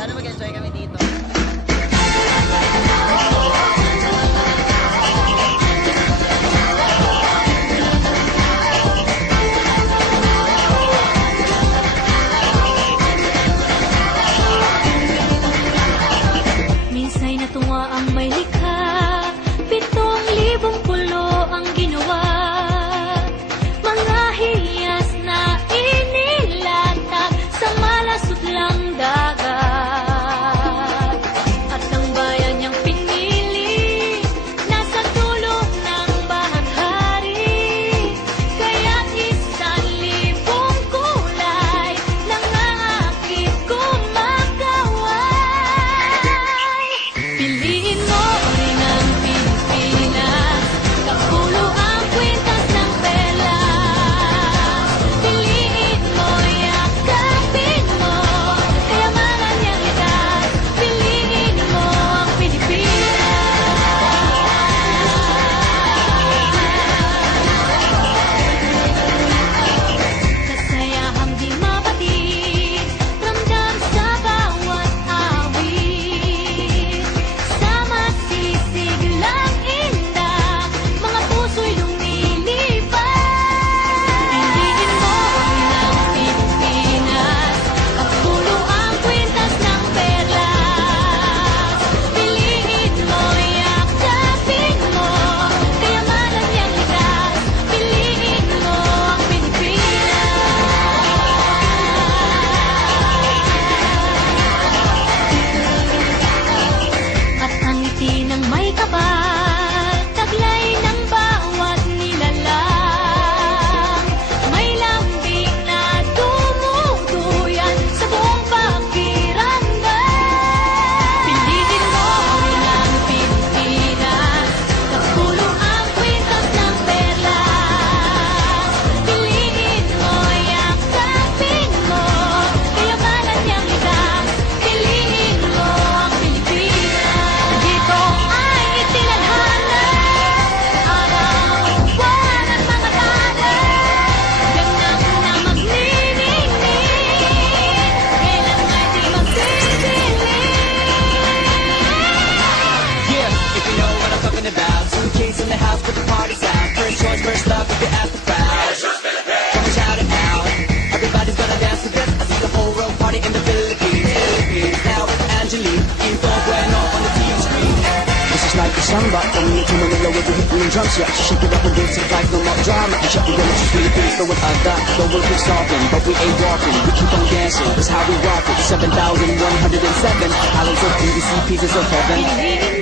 Sana mag-enjoy kami dito. Minsa'y natuwa ang may likha, 7,000 pulo ang ginawa. Mga hiyas na inilatag sa malasot lang dagat. At ang bayan niyang pinili, nasa dulo ng bahaghari. Kaya't 1,000 kulay nangaakit kumakaway. Piliin mo rin ang Pilipinas, kapulo ang kwintas ng perlas. Piliin mo, yakapin mo, kayamanan niyang likas. Piliin mo ang Pilipinas. Kasayahang di mapatid, ramdam sa bawat awit. Sa masisiglang indah, mga puso'y lumilipad. Piliin mo ang Pilipinas, kapulo ang kwintas ng perlas. Piliin mo, yakapin mo, kayamanan niyang likas. Piliin mo ang Pilipinas. At ang ngiti ng may kapal, taglay ng bawat nilalang. May lambing na tumutuyan sa buong pakiramdam. Piliin mo rin ang Pilipinas, kapulo ang kwintas ng perlas. Piliin mo, yakapin mo, kayamanan niyang likas. Piliin mo ang Pilipinas. Dito ay itinadhana, araw at buwan at mga talas. Ganang na magniningning, kailan ay di magsisilip. Yeah, if you know what I'm talking about. Suitcase in the house, put the party's out. First choice, first love, if you ask the crowd. Come and shout it out. Everybody's gonna dance to this. I see the whole world party in the Philippines. Now with Angelique, Info Bueno on the TV screen. This is like a samba, coming into Manila with the hit and drums. Yeah, she shake it up and dance it like no more drama. And shut the door, she's Philippines, but with that, the world keeps talking, but we ain't walking. We keep on dancing, that's how we rock it. 7,107 islands of PVC pieces of heaven. Piliin